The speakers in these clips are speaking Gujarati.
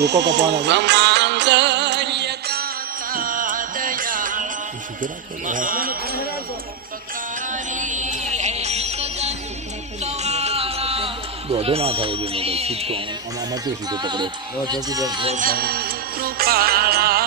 ડોકો કપાવાના છે. માંગલ્ય ગાતા દયા સીધો રાખો. દોઢો ના થવો જોઈએ. સીધો આમાં જો સીધો પકડે. કૃપાળા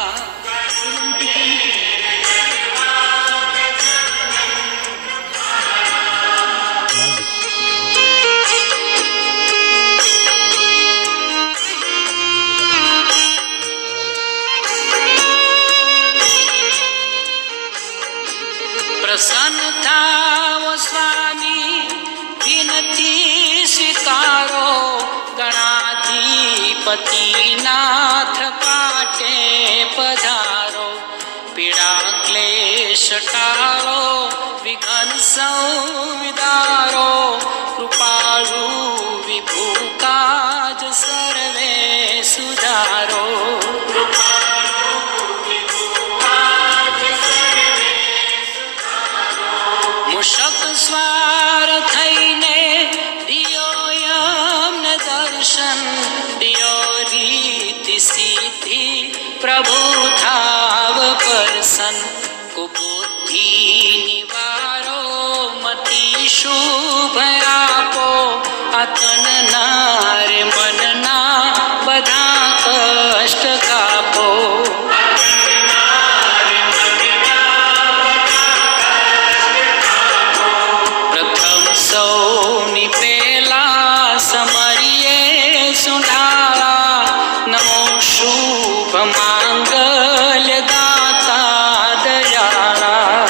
પ્રસન્ન થાવ સ્વામી વિનતી સ્વીકારો ગણાધિપતિ નાથ પાટે પધારો પીડા ક્લેશ ટાળો વિઘ્ન સૌ વિદારો કૃપાળુ વિભુ કાજ સર્વે સુધારો મૂષક સ્વાર થઈને દિયો યમને દર્શન દિયો રીતિ સિદ્ધિ પ્રભુ થાવ પરસન કુબુદ્ધિ નિવારો મતિ શુભ આપો આતન નારે મનના બધા કષ્ટ કાપો સૌની પેલા સમરીએ સુંઢાળા નમો શુભ માંગલ્ય દાતા દયાળા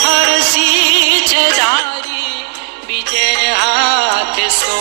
ફરસી છે જારી બીજે હાથ સો